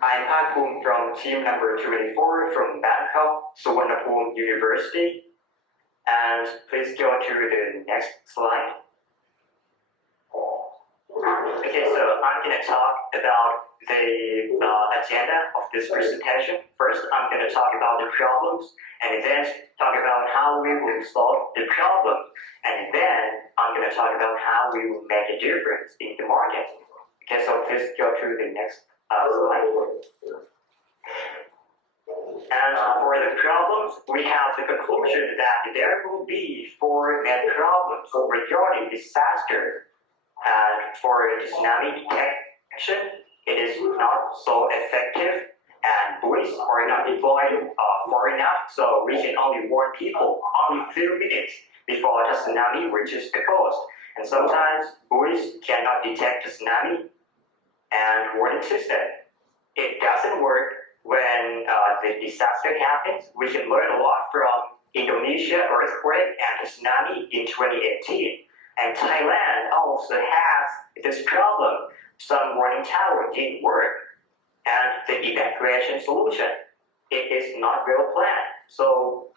I'm Parkoom from team number 24 from Bangkok, Suvarnabhumi University. And please go to the next slide. Okay, so I'm going to talk about the agenda of this presentation. First, I'm going to talk about the problems, and then talk about how we will solve the problem. And then I'm going to talk about how we will make a difference in the market. Okay, so please go to the next slide. And for the problems, we have the conclusion that there will be 4 main problems regarding disaster. And for tsunami detection, it is not so effective, and buoys are not deployed far enough, so we can only warn people only a few minutes before the tsunami reaches the coast. And sometimes buoys cannot detect the tsunami and warning system. It doesn't work when the disaster happens. We can learn a lot from Indonesia earthquake and the tsunami in 2018. And Thailand also has this problem. Some warning tower didn't work. And the evacuation solution, it is not well planned. So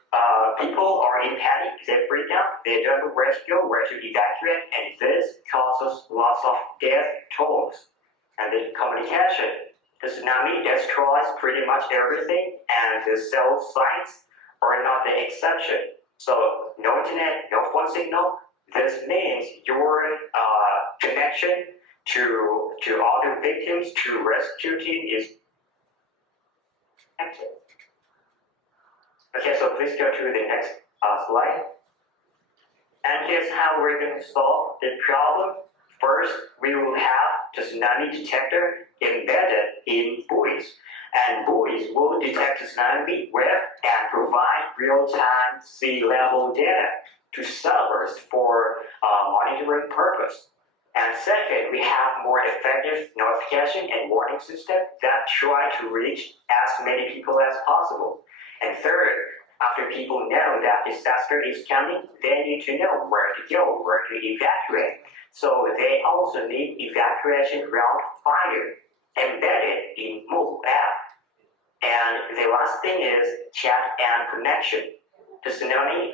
people are in panic, they freak out, they don't know where to go, where to evacuate, and this causes lots of death tolls. And the communication, the tsunami destroys pretty much everything, and the cell sites are not the exception. So no internet, no phone signal. This means your connection to other victims, to rescue team is active. Okay, so please go to the next slide. And here's how we're going to solve the problem. First, we will have the tsunami detector embedded in buoys. And buoys will detect the tsunami wave and provide real-time sea level data to servers for monitoring purpose. And second, we have more effective notification and warning system that try to reach as many people as possible. And third, after people know that disaster is coming, they need to know where to go, where to evacuate. So they also need evacuation route finder embedded in mobile app. And the last thing is chat and connection. The tsunami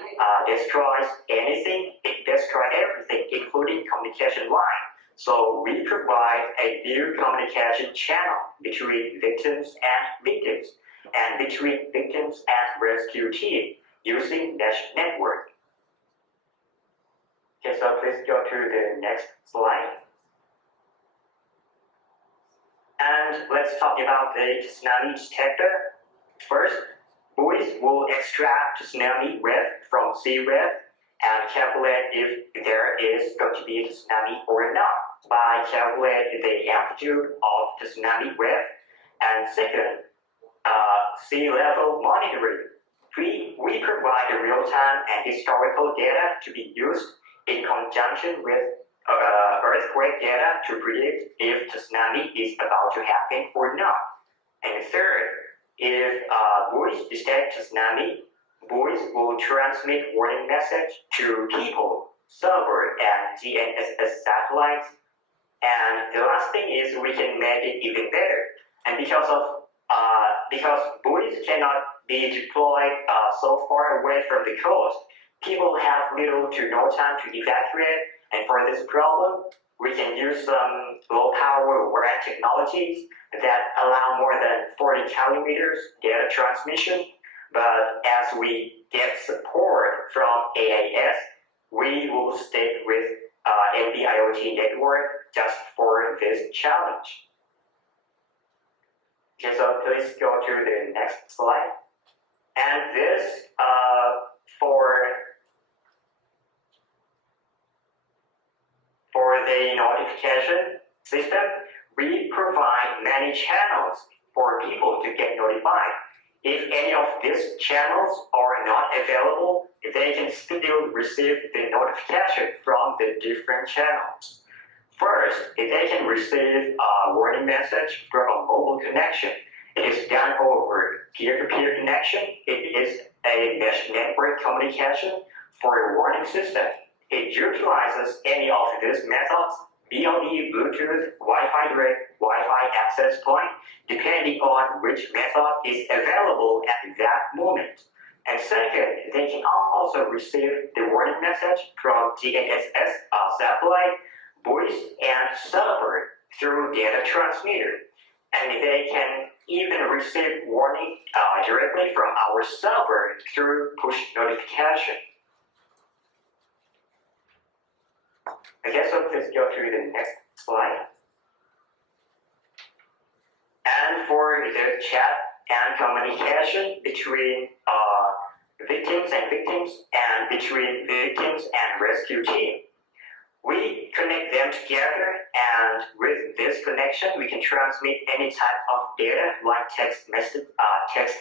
destroys anything, it destroys everything, including communication line. So we provide a new communication channel between victims and victims, and between victims and rescue team using mesh network. Okay, so please go to the next slide. And let's talk about the tsunami detector. First, buoys will extract the tsunami wave from sea wave and calculate if there is going to be a tsunami or not by calculating the amplitude of the tsunami wave. And second, sea level monitoring. We provide the real-time and historical data to be used in conjunction with earthquake data to predict if the tsunami is about to happen or not. And third, if buoys detect tsunami, buoys will transmit warning message to people, server, and GNSS satellites. And the last thing is we can make it even better. And because buoys cannot be deployed so far away from the coast, people have little to no time to evacuate. And for this problem, we can use some low-power WAN technologies that allow more than 40 kilometers data transmission. But as we get support from AAS, we will stick with NB-IoT network just for this challenge. Okay, so please go to the next slide. And this for the notification system, we provide many channels for people to get notified. If any of these channels are not available, they can still receive the notification from the different channels. First, they can receive a warning message from a mobile connection. It is done over peer-to-peer connection. It is a mesh network communication for a warning system. It utilizes any of these methods: BLE, Bluetooth, Wi-Fi direct, Wi-Fi access point, depending on which method is available at that moment. And second, they can also receive the warning message from GNSS satellite, voice, and server through data transmitter. And they can even receive warning directly from our server through push notification. Okay, so please go to the next slide. And for the chat and communication between victims and between victims and rescue team, we connect them together, and with this connection, we can transmit any type of data like text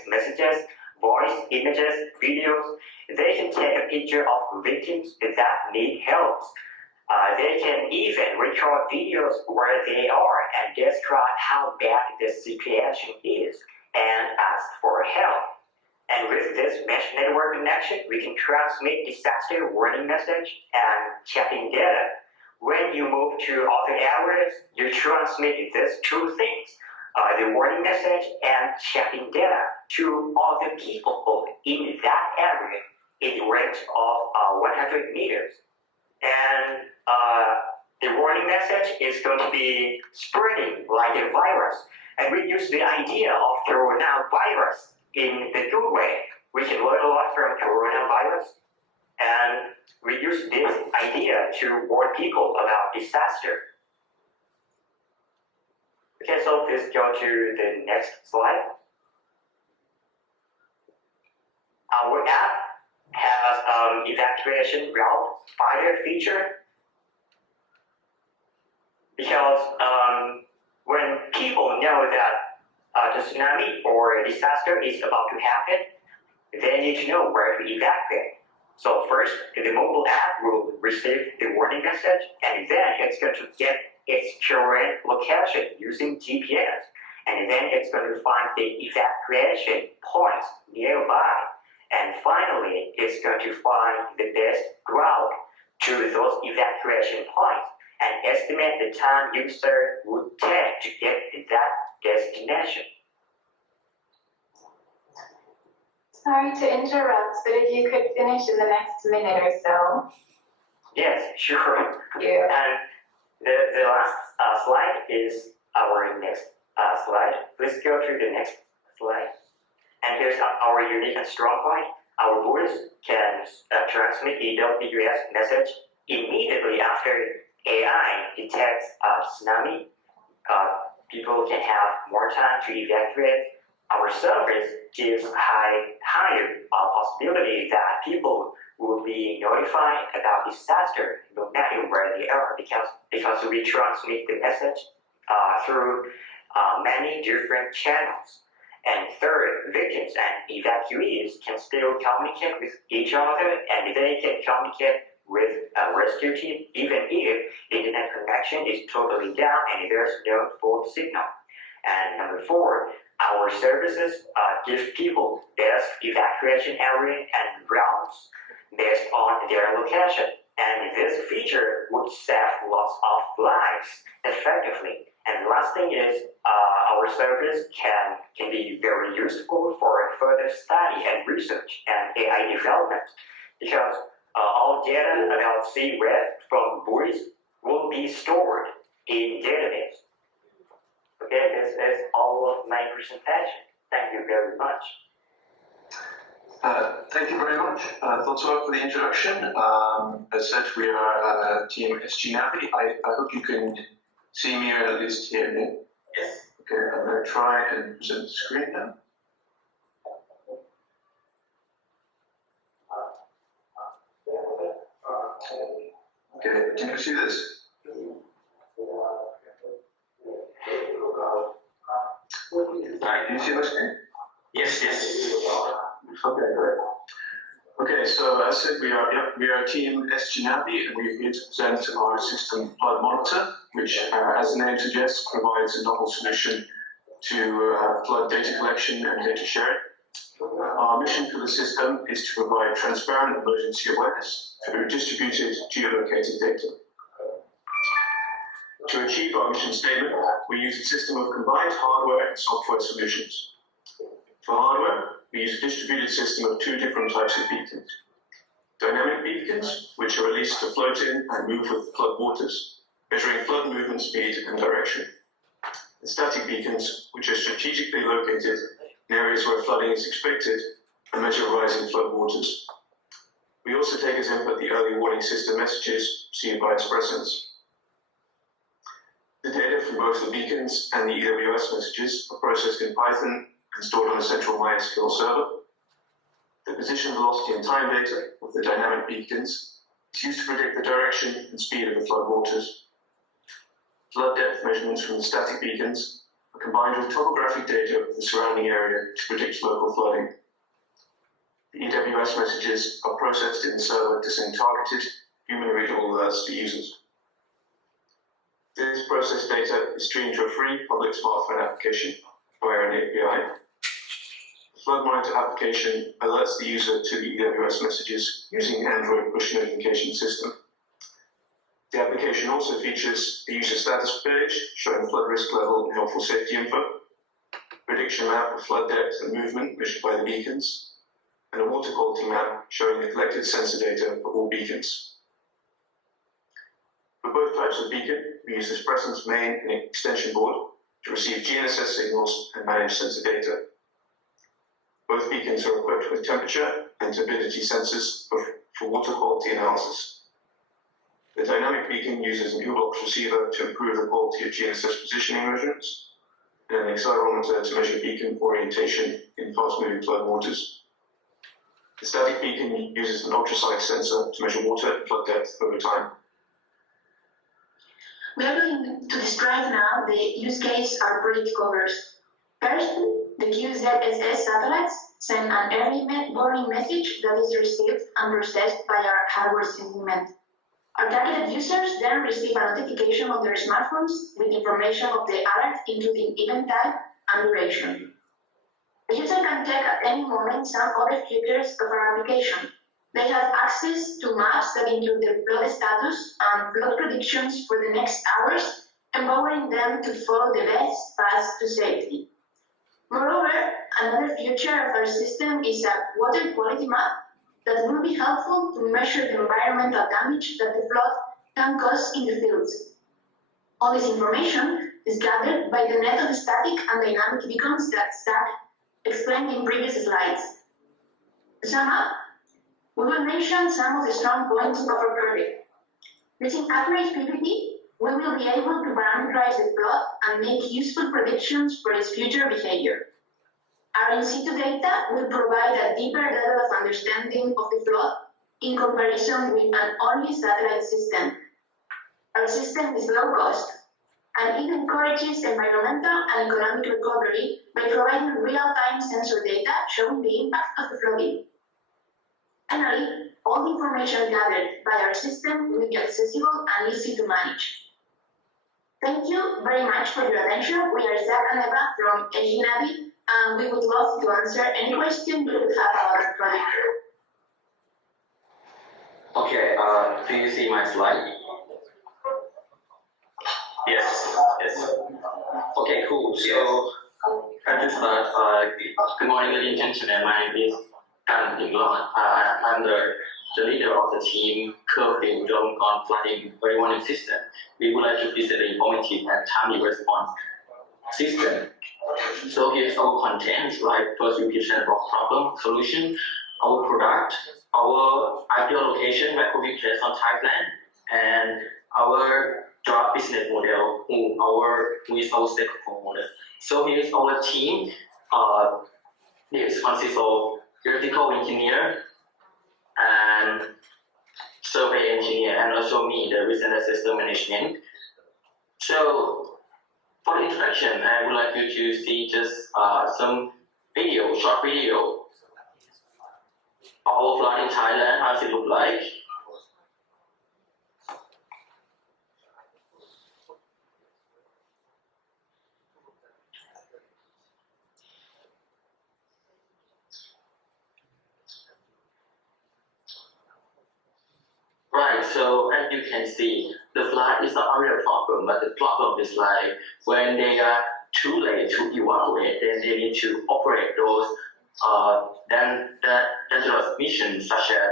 messages, voice, images, videos. They can take a picture of victims that need help. They can even record videos where they are and describe how bad the situation is and ask for help. And with this mesh network connection, we can transmit disaster warning message and chatting data. When you move to other areas, you transmit these two things, the warning message and chatting data to other people in that area in the range of 100 meters. And the warning message is going to be spreading like a virus. And we use the idea of coronavirus in the good way. We can learn a lot from coronavirus, and we use this idea to warn people about disaster. Okay, so please go to the next slide. Our app has evacuation route finder feature, because when people know that the tsunami or a disaster is about to happen, they need to know where to evacuate. So first, the mobile app will receive the warning message, and then it's going to get its current location using GPS, and then it's going to find the evacuation points nearby, and finally, it's going to find the best route to those evacuation points and estimate the time user would take to get to that destination. Sorry to interrupt, but if you could finish in the next minute or so. Yes, sure. Thank you. And the last slide is our next slide. Please go to the next slide. And here's our unique and strong point. Our voice can transmit EWS message immediately after AI detects tsunami. People can have more time to evacuate. Our service gives higher possibility that people will be notified about disaster no matter where they are, because we transmit the message through many different channels. And third, victims and evacuees can still communicate with each other, and they can communicate with a rescue team even if internet connection is totally down and there's no phone signal. And number four, our services give people best evacuation area and routes based on their location. And this feature would save lots of lives effectively. And the last thing is our service can be very useful for further study and research and AI development, because all data about sea web from buoys will be stored in database. Okay, this is all of my presentation. Thank you very much. Thank you very much. Thanks a lot for the introduction. As said, we are Team SGNavi. I hope you can see me or at least hear me. Yes. Okay, I'm going to try and present the screen now. Okay, can you see this? Can you see my screen? Yes, yes. Okay, great. Okay, so as said, we are Team SGNavi, and we're here to present our system Flood Monitor, which, as the name suggests, provides a novel solution to flood data collection and data sharing. Our mission for the system is to provide transparent emergency awareness through distributed geolocated data. To achieve our mission statement, we use a system of combined hardware and software solutions. For hardware, we use a distributed system of two different types of beacons. Dynamic beacons, which are released to float in and move with flood waters, measuring flood movement speed and direction. And static beacons, which are strategically located in areas where flooding is expected and measure rising flood waters. We also take as input the early warning system messages received by its presence. The data from both the beacons and the EWS messages are processed in Python and stored on a central MySQL server. The position, velocity, and time data of the dynamic beacons is used to predict the direction and speed of the flood waters. Flood depth measurements from the static beacons are combined with topographic data of the surrounding area to predict local flooding. The EWS messages are processed in the server to send targeted, human-readable alerts to users. This processed data is streamed to a free public smartphone application via an API. The Flood Monitor application alerts the user to the EWS messages using the Android push notification system. The application also features a user status page showing flood risk level and helpful safety info, prediction map of flood depth and movement measured by the beacons, and a water quality map showing the collected sensor data for all beacons. For both types of beacon, we use this presence main and extension board to receive GNSS signals and manage sensor data. Both beacons are equipped with temperature and turbidity sensors for water quality analysis. The dynamic beacon uses an U-box receiver to improve the quality of GNSS positioning measurements, and an accelerometer to measure beacon orientation in fast-moving flood waters. The static beacon uses an ultrasonic sensor to measure water and flood depth over time. We are going to describe now the use case RPD covers. First, the GISTDA satellites send an early warning message that is received and processed by our hardware segment. Our targeted users then receive a notification on their smartphones with information of the alert, including event type and duration. The user can check at any moment some other features of our application. They have access to maps that include their flood status and flood predictions for the next hours, empowering them to follow the best path to safety. Moreover, another feature of our system is a water quality map that will be helpful to measure the environmental damage that the flood can cause in the fields. All this information is gathered by the net of static and dynamic beacons that Zach explained in previous slides. To sum up, we will mention some of the strong points of our project. Using accurate PPT, we will be able to parameterize the flood and make useful predictions for its future behavior. Our in-situ data will provide a deeper level of understanding of the flood in comparison with an only satellite system. Our system is low cost, and it encourages environmental and economic recovery by providing real-time sensor data showing the impact of the flooding. Finally, all the information gathered by our system will be accessible and easy to manage. Thank you very much for your attention. We are Zach and Eva from GISTDA, and we would love to answer any question you would have about our project. Okay, do you see my slide? Yes. Okay, cool. So, at the start, good morning, ladies and gentlemen. My name is I'm the leader of the team curfew on flooding early warning system. We would like to present the informative and timely response system. So here's our content, right? First, we present about problem, solution, our product, our ideal location where could be placed on Thailand, and our job business model, who is our stakeholder. So here's our team. It consists of electrical engineer and survey engineer, and also me, the risk and system management. So for the introduction, I would like you to see just some video, short video of flood in Thailand. How does it look like? Right, so as you can see, the flood is not only a problem, but the problem is like when they are too late to evacuate, then they need to operate those dangerous missions such as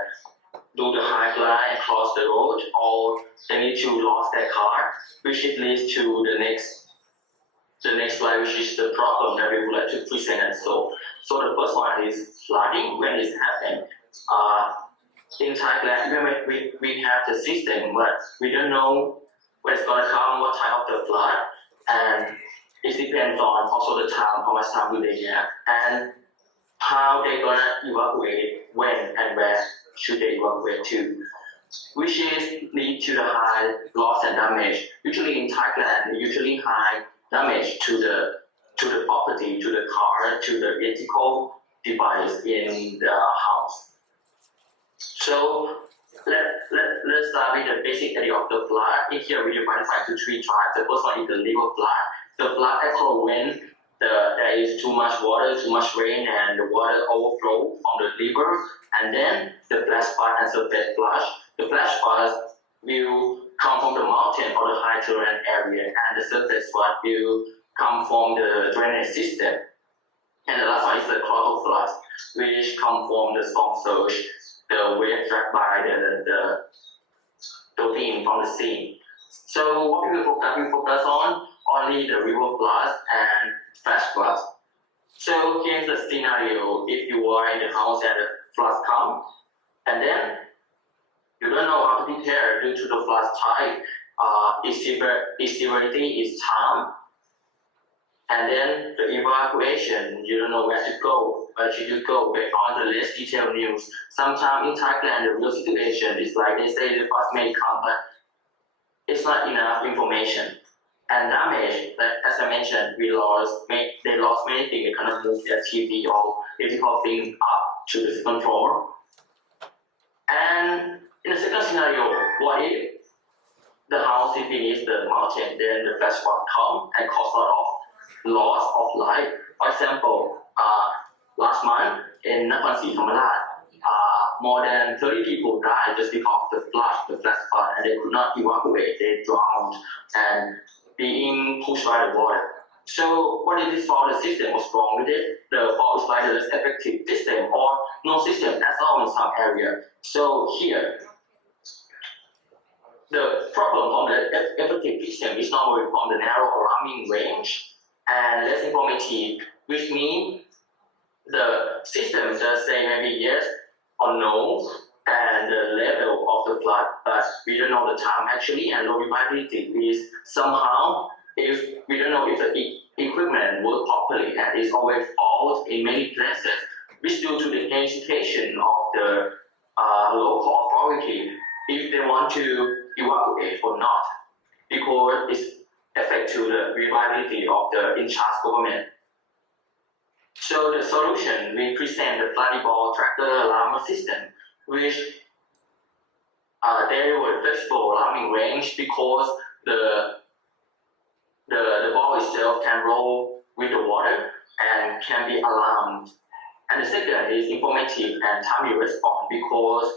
do the high glide and cross the road, or they need to lose their car, which it leads to the next slide, which is the problem that we would like to present and solve. So the first one is flooding when it's happened. In Thailand, we have the system, but we don't know when it's gonna come, what type of the flood, and it depends on also the time, how much time do they have, and how they gonna evacuate, when and where should they evacuate to, which is lead to the high loss and damage. Usually in Thailand, usually high damage to the property, to the car, to the electrical device in the house. So let's start with the basic idea of the flood. In here we divide into three types. The first one is the river flood. The flood occurs when there is too much water, too much rain, and the water overflow from the river. And then the flash flood and surface flood. The flash flood will come from the mountain or the high terrain area, and the surface flood will come from the drainage system. And the last one is the coastal flood, which come from the storm surge, the wave dragged by the wind from the sea. So what we focus on only the river floods and flash floods. So here's the scenario: if you are in the house and the floods come, and then you don't know how to prepare due to the flood type, its severity, its time, and then the evacuation, you don't know where to go, where should you go based on the less detailed news. Sometimes in Thailand, the real situation is like they say the flood may come, but it's not enough information. And damage, like as I mentioned, they lost many things. They cannot move their TV or electrical thing up to the second floor. And in the second scenario, what if the house is beneath the mountain, then the flash flood come and cause a lot of loss of life. For example, last month in Nakhon Si Thammarat, more than 30 people died just because of the flash flood, and they could not evacuate. They drowned and being pushed by the water. So what is this for? The system was wrong with it. The fault is by the less effective system or no system at all in some area. So here, the problem from the effective system is normally from the narrow alarming range and less informative, which means the system just say maybe yes or no and the level of the flood, but we don't know the time actually, and low reliability is somehow, if we don't know if the equipment work properly, and it's always fault in many places, which due to the hesitation of the local authority if they want to evacuate or not, because it's affect to the reliability of the in-charge government. So the solution, we present the floodable tracker alarm system, which they were flexible alarming range because the ball itself can roll with the water and can be alarmed. And the second is informative and timely response because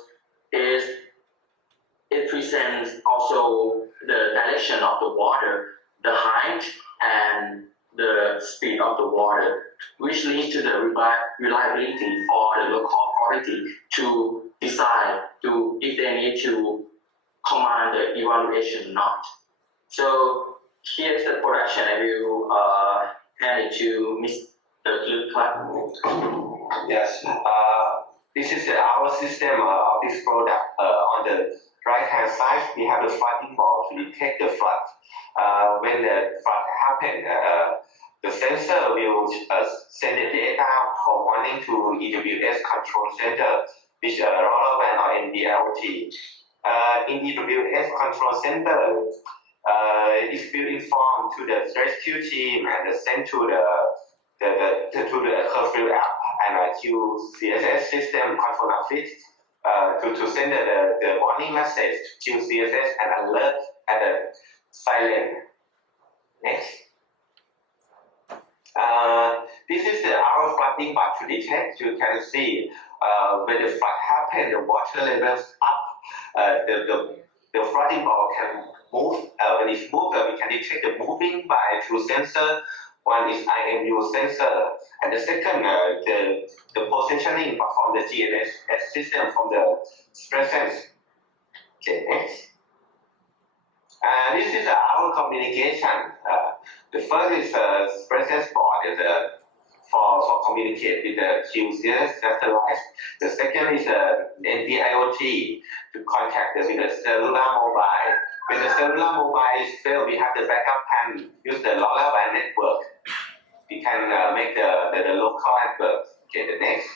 it presents also the direction of the water, the height and the speed of the water, which leads to the reliability for the local authority to decide if they need to command the evaluation or not. So here's the production. I will hand it to Mr. Luke. Yes, this is our system of this product. On the right-hand side, we have the flooding ball to detect the flood. When the flood happens, the sensor will send the data for warning to EWS control center, which are relevant or NDLT. In EWS control center, it's being informed to the rescue team and sent to the curfew app and to CSS system control office to send the warning message to CSS and alert at the silent. Next. This is our flooding bot to detect. You can see when the flood happens, the water levels up. The flooding ball can move. When it's moved, we can detect the moving by through sensor. One is IMU sensor, and the second, the positioning from the GNSS system from the presence. Okay, next. This is our communication. The first is presence board is for communicate with the QCS satellite. The second is NB-IoT to contact with the cellular mobile. When the cellular mobile is failed, we have the backup plan. Use the LoRaWAN network. We can make the local network. Okay, the next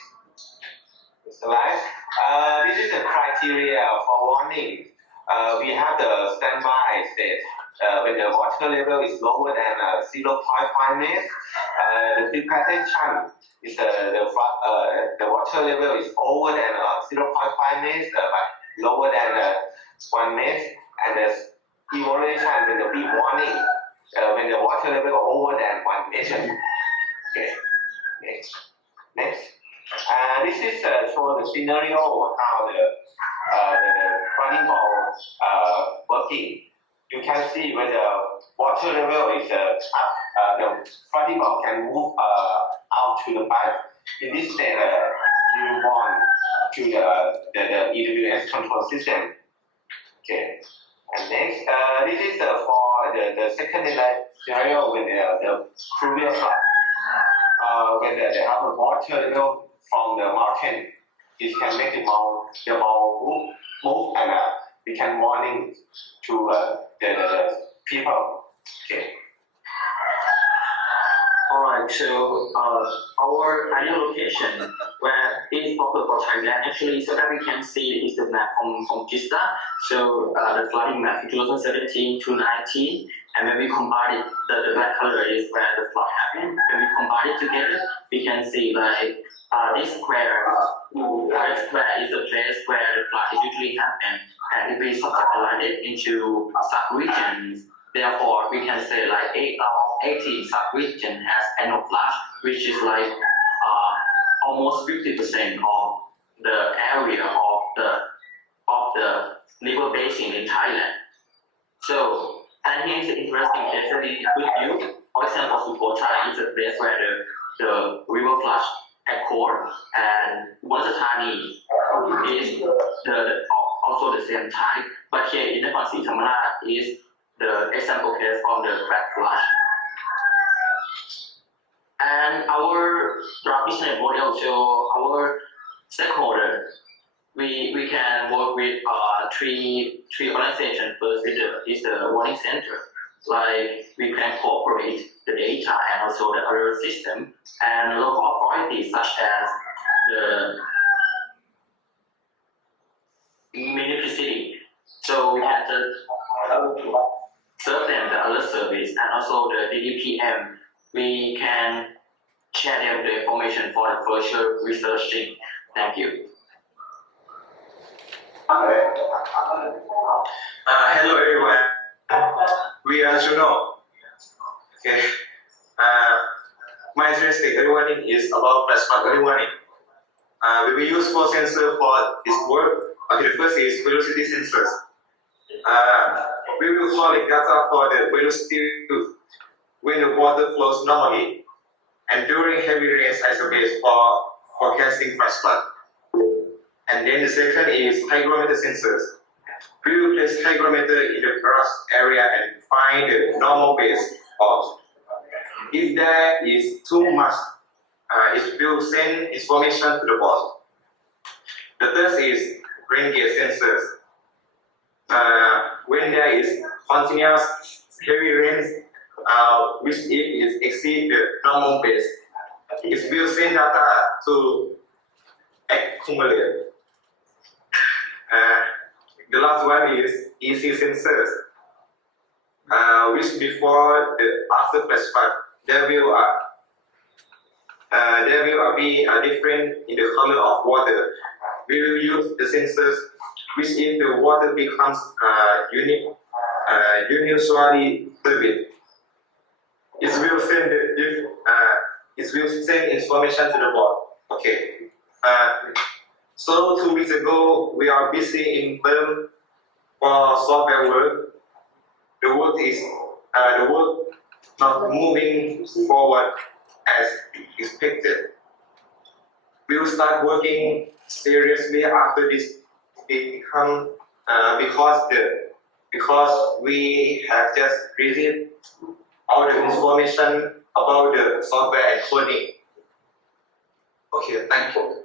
slide. This is the criteria for warning. We have the standby state. When the water level is lower than 0.5 meters, the preparation is the water level is over than 0.5 meters, but lower than 1 meter, and the evaluation when the be warning when the water level over than 1 meter. Okay, next. This is show the scenario how the flooding ball working. You can see when the water level is up, the flooding ball can move out to the pipe. In this state, you want to the EWS control system. Okay, and next, this is for the second scenario when the previous one, when they have a water level from the mountain, it can make the ball move, and we can warning to the people. Okay. Alright, so our ideal location where is proper for Thailand actually, so that we can see is the map from GISTDA. So the flooding map 2017 to 19, and when we combine it, the black color is where the flood happened. When we combine it together, we can see like this square is the place where the flood is usually happen, and if we subdivide it into sub-regions, therefore we can say like 8 out of 18 sub-region has annual flood, which is like almost 50% of the area of the river basin in Thailand. So, and here's the interesting case study with you. For example, Sukhotay is a place where the river flush occur, and Wansathani is also the same type. But here in the Nakhon Thammarat is the example case of the crack flush. And our draft business model show our stakeholder. We can work with three organizations. First is the warning center. Like we can cooperate the data and also the other system and local authorities such as the municipality. So we can just serve them the other service and also the DDPM. We can share them the information for the further researching. Thank you. Hello everyone. We are Juno. Okay. My interesting early warning is about flash flood early warning. We will use 4 sensors for this work. Okay, the first is velocity sensors. We will collect data for the velocity when the water flows normally, and during heavy rains as a base for forecasting flash flood. And then the second is hygrometer sensors. We will place hygrometer in the grass area and find the normal base of. If there is too much, it will send information to the board. The third is rain gauge sensors. When there is continuous heavy rains, which if it exceeds the normal base, it will send data to accumulate. The last one is EC sensors, which before the after flash flood, there will be a difference in the color of water. We will use the sensors, which if the water becomes unusually turbid, it will send information to the board. Okay. So 2 weeks ago, we are busy in term for software work. the work not moving forward as expected. We will start working seriously after this become because we have just received all the information about the software and coding. Okay, thank you.